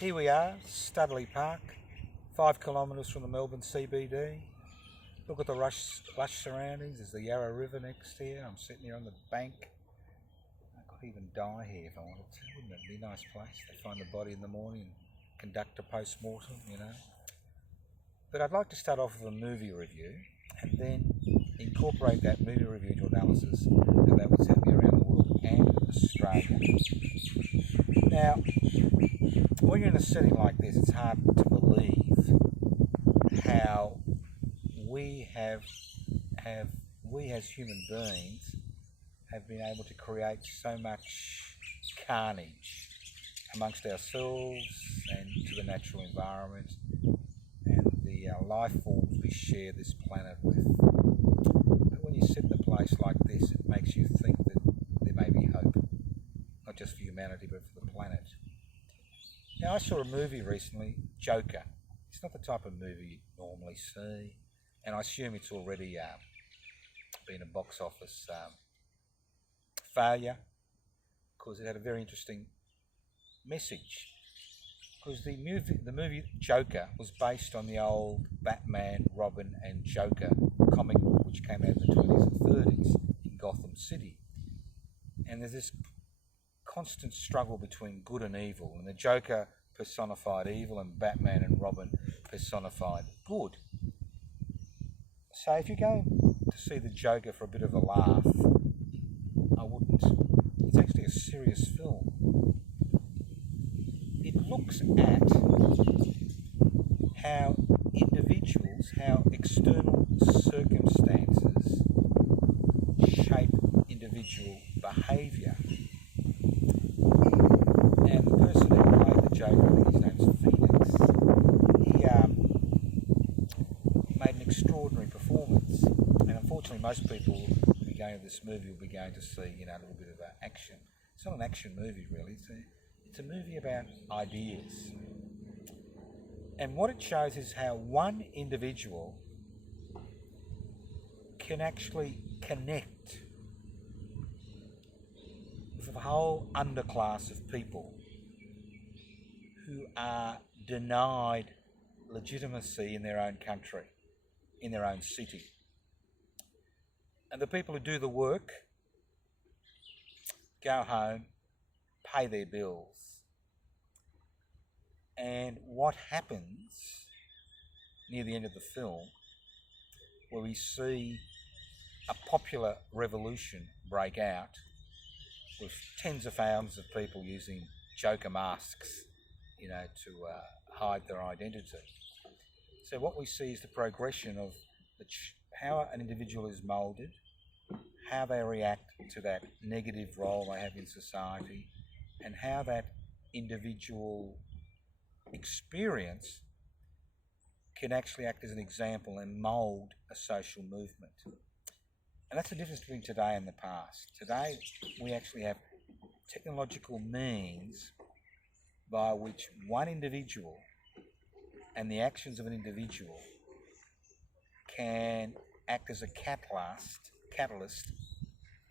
Here we are, Studley Park, 5 kilometres from the Melbourne CBD. Look at the lush surroundings. There's the Yarra River next here. I'm sitting here on the bank. I could even die here if I wanted to. Wouldn't it be a nice place? They find the body in the morning and conduct a post-mortem, you know. But I'd like to start off with a movie review and then incorporate that movie review to analysis about what's happening around the world and Australia. Now, when you're in a setting like this, it's hard to believe how we as human beings have been able to create so much carnage amongst ourselves and to the natural environment and the life forms we share this planet with. But when you sit in a place like this, it makes you think that there may be hope, not just for humanity but for the planet. Now, I saw a movie recently, Joker. It's not the type of movie you normally see, and I assume it's already been a box office failure because it had a very interesting message. Because the movie Joker was based on the old Batman, Robin and Joker comic book which came out in the 20s and 30s in Gotham City. And there's this constant struggle between good and evil, and the Joker personified evil and Batman and Robin personified good. So if you go to see the Joker for a bit of a laugh, I wouldn't. It's actually a serious film. It looks at how individuals, how external circumstances shape individual behaviour. And the person who played the Joker, I think his name's Phoenix, he made an extraordinary performance. And unfortunately, most people who be going to this movie will be going to see, a little bit of action. It's not an action movie, really. It's a movie about ideas. And what it shows is how one individual can actually connect with a whole underclass of people who are denied legitimacy in their own country, in their own city. And the people who do the work go home, pay their bills. And what happens near the end of the film, where we see a popular revolution break out with tens of thousands of people using Joker masks, to hide their identity. So what we see is the progression of how an individual is moulded, how they react to that negative role they have in society, and how that individual experience can actually act as an example and mould a social movement. And that's the difference between today and the past. Today, we actually have technological means by which one individual and the actions of an individual can act as a catalyst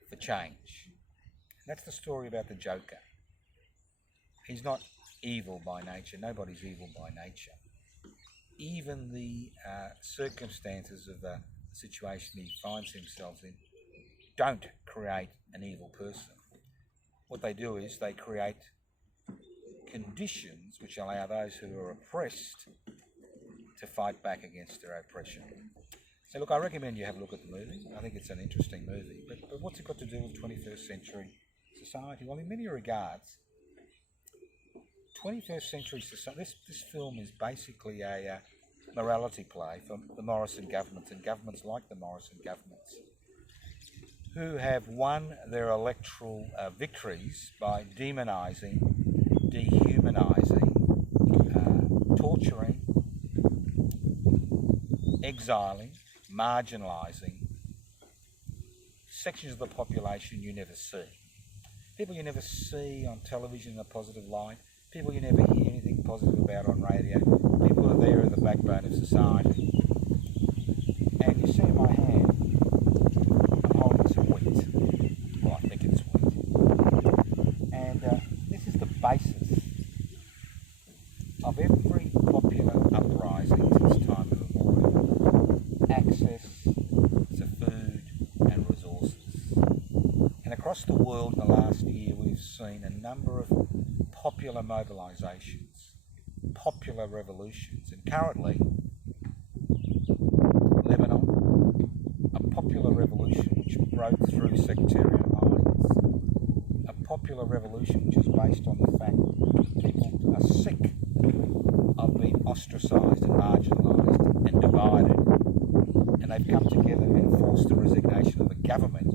for change. And that's the story about the Joker. He's not evil by nature. Nobody's evil by nature. Even the circumstances of the situation he finds himself in don't create an evil person. What they do is they create conditions which allow those who are oppressed to fight back against their oppression. So look, I recommend you have a look at the movie. I think it's an interesting movie. But what's it got to do with 21st century society? Well, in many regards, 21st century society, this film is basically a morality play for the Morrison governments and governments like the Morrison governments, who have won their electoral victories by demonising, dehumanising, torturing, exiling, marginalising sections of the population you never see. People you never see on television in a positive light, people you never hear anything positive about on radio, people who are there at the backbone of society. And you see in my hand, I'm holding some wheat. Well, I think it's wheat. And this is the basis of every popular uprising since time immemorial, access to food and resources. And across the world in the last year, we've seen a number of popular mobilisations, popular revolutions, and currently Lebanon, a popular revolution which broke through sectarian lines, a popular revolution which is based on the fact that people are sick of being ostracised and marginalised and divided, and they've come together and forced the resignation of a government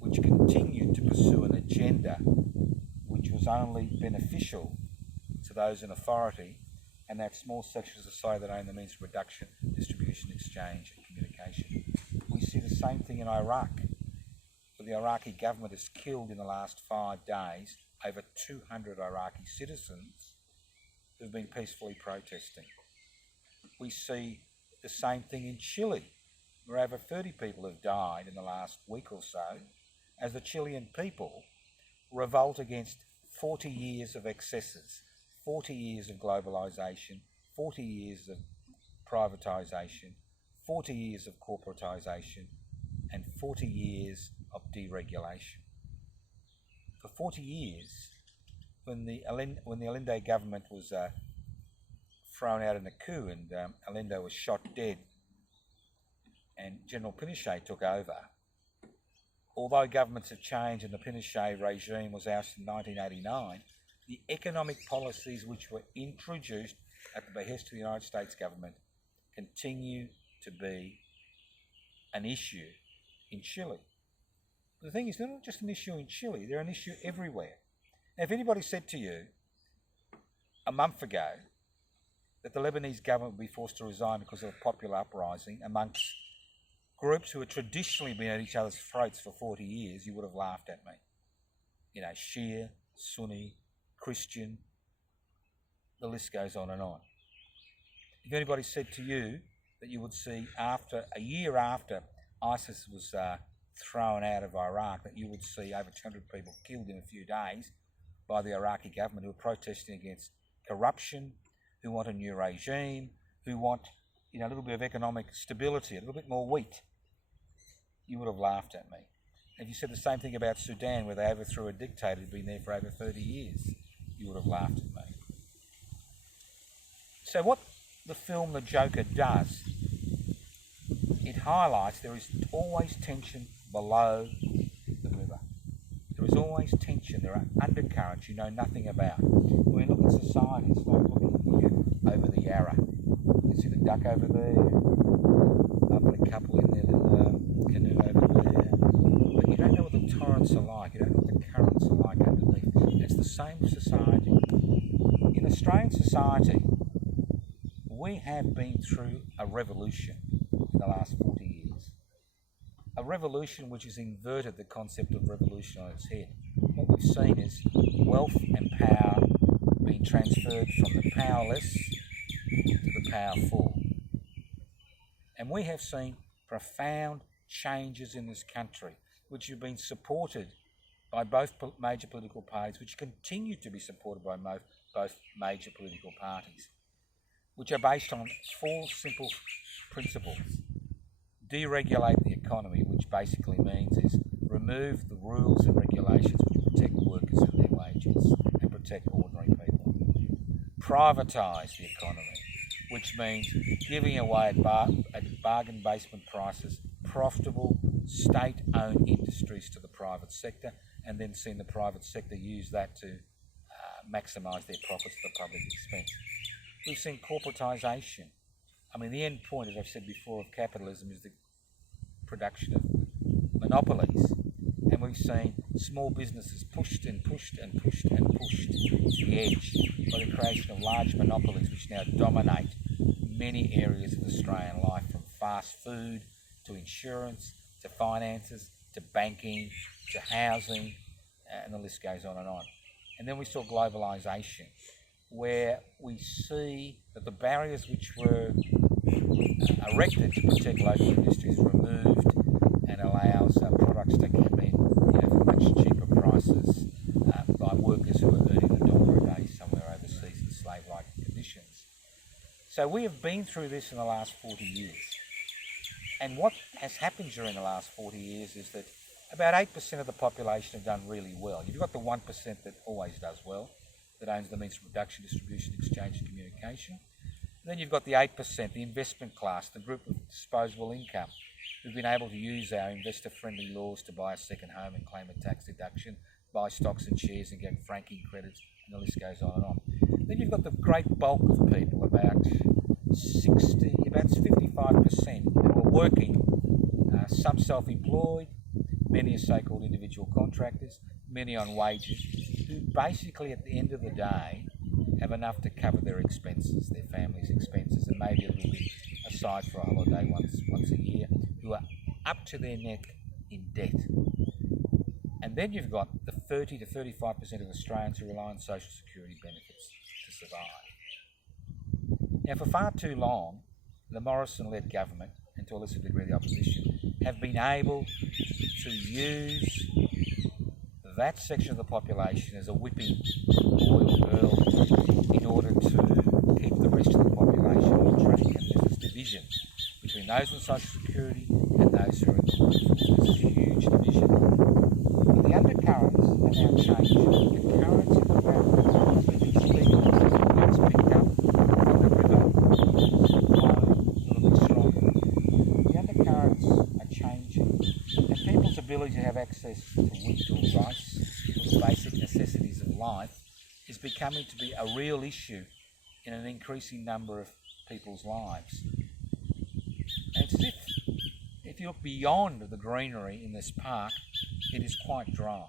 which continued to pursue an agenda which was only beneficial to those in authority and that small section of society that own the means of production, distribution, exchange and communication. We see the same thing in Iraq, where the Iraqi government has killed in the last 5 days over 200 Iraqi citizens who've been peacefully protesting. We see the same thing in Chile, where over 30 people have died in the last week or so, as the Chilean people revolt against 40 years of excesses, 40 years of globalisation, 40 years of privatisation, 40 years of corporatisation, and 40 years of deregulation. For 40 years, when the Allende government was thrown out in a coup and Allende was shot dead and General Pinochet took over, although governments have changed and the Pinochet regime was ousted in 1989, the economic policies which were introduced at the behest of the United States government continue to be an issue in Chile. The thing is, they're not just an issue in Chile, they're an issue everywhere. Now, if anybody said to you a month ago that the Lebanese government would be forced to resign because of a popular uprising amongst groups who had traditionally been at each other's throats for 40 years, you would have laughed at me. You know, Shia, Sunni, Christian, the list goes on and on. If anybody said to you that you would see a year after ISIS was thrown out of Iraq, that you would see over 200 people killed in a few days by the Iraqi government who are protesting against corruption, who want a new regime, who want a little bit of economic stability, a little bit more wheat, you would have laughed at me. If you said the same thing about Sudan, where they overthrew a dictator who'd been there for over 30 years, you would have laughed at me. So what the film The Joker does, it highlights there is always tension below the river. There is always tension. There are undercurrents you know nothing about. When we look at society, it's like looking here over the Yarra. You can see the duck over there. I've got a couple in their little canoe over there. But you don't know what the torrents are like. You don't know what the currents are like underneath. It's the same with society. In Australian society, we have been through a revolution in the last 40 years. A revolution which has inverted the concept of revolution on its head. What we've seen is wealth and power being transferred from the powerless to the powerful. And we have seen profound changes in this country, which have been supported by both major political parties, which continue to be supported by both major political parties, which are based on 4 simple principles. Deregulate the economy, which basically means is remove the rules and regulations which protect workers and their wages and protect ordinary people. Privatise the economy, which means giving away at bargain basement prices profitable state-owned industries to the private sector, and then seeing the private sector use that to maximise their profits at the public expense. We've seen corporatisation. I mean, the end point, as I've said before, of capitalism is the production of monopolies. And we've seen small businesses pushed and pushed and pushed and pushed to the edge by the creation of large monopolies which now dominate many areas of Australian life, from fast food to insurance to finances to banking to housing, and the list goes on and on. And then we saw globalisation, where we see that the barriers which were erected to protect local industries are removed and allows products to come in for much cheaper prices by workers who are earning $1 a day somewhere overseas in slave-like conditions. So we have been through this in the last 40 years. And what has happened during the last 40 years is that about 8% of the population have done really well. You've got the 1% that always does well, that owns the means of production, distribution, exchange and communication. And then you've got the 8%, the investment class, the group with disposable income, who've been able to use our investor-friendly laws to buy a second home and claim a tax deduction, buy stocks and shares and get franking credits, and the list goes on and on. Then you've got the great bulk of people, about 55%, who are working, some self-employed, many are so-called individual contractors, many on wages, who basically at the end of the day have enough to cover their expenses, their family's expenses, and maybe a little bit aside for a holiday once a year, who are up to their neck in debt. And then you've got the 30 to 35% of Australians who rely on social security benefits to survive. Now, for far too long, the Morrison-led government, and to a lesser degree the opposition, have been able to use that section of the population as a whipping boy or girl in order to keep the rest of the population on track. And there's this division between those on social security and those who are in the workforce. There's a huge division. But the undercurrents are now changing. The currents in the ground we've been speaking of, it's picked up from the river, flowing a little bit stronger. The undercurrents are changing, and people's ability to have access to wheat or rice, the basic necessities of life, is becoming to be a real issue in an increasing number of people's lives. And it's as if you look beyond the greenery in this park, it is quite dry.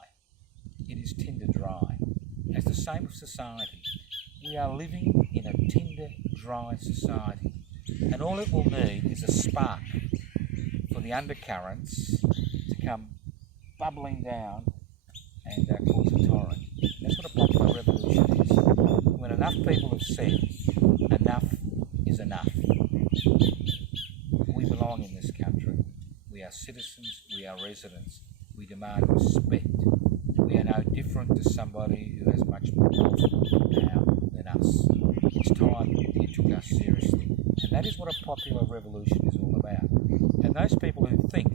It is tinder dry. And it's the same with society. We are living in a tinder dry society, and all it will need is a spark for the undercurrents to come bubbling down and cause a torrent. That's what a popular revolution is. When enough people have said, enough is enough. We belong in this country. We are citizens, we are residents. We demand respect. We are no different to somebody who has much more power than us. It's time you took us seriously. And that is what a popular revolution is all about. And those people who think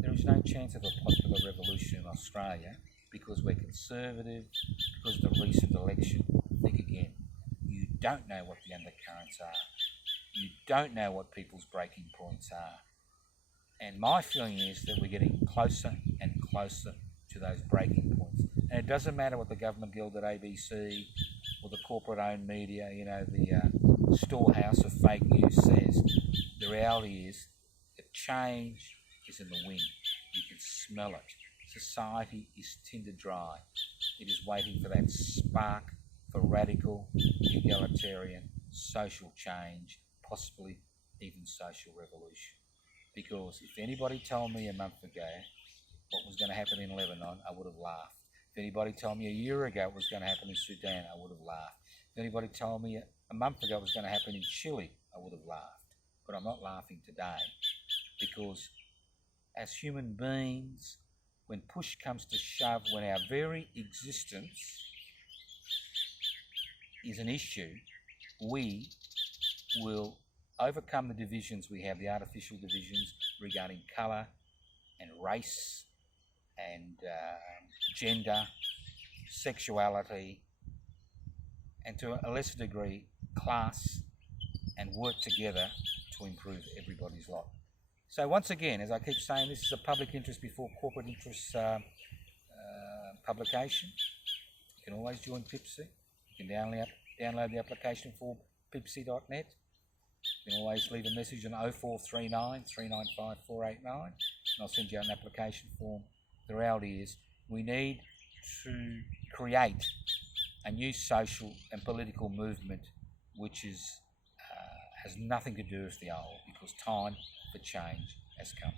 there is no chance of a popular revolution in Australia because we're conservative, because of the recent election, think again. You don't know what the undercurrents are. You don't know what people's breaking points are. And my feeling is that we're getting closer and closer to those breaking points. And it doesn't matter what the government guild at ABC or the corporate-owned media, the storehouse of fake news says. The reality is that change is in the wind. You can smell it. Society is tinder dry. It is waiting for that spark for radical, egalitarian, social change, possibly even social revolution. Because if anybody told me a month ago what was going to happen in Lebanon, I would have laughed. If anybody told me a year ago what was going to happen in Sudan, I would have laughed. If anybody told me a month ago what was going to happen in Chile, I would have laughed. But I'm not laughing today, because as human beings, when push comes to shove, when our very existence is an issue, we will overcome the divisions we have, the artificial divisions regarding colour and race and gender, sexuality, and to a lesser degree, class, and work together to improve everybody's lot. So once again, as I keep saying, this is a public interest before corporate interest publication. You can always join PIPSI. You can download the application form, pipsi.net. You can always leave a message on 0439 395 489, and I'll send you out an application form. The reality is we need to create a new social and political movement which has nothing to do with the old, because time for change has come.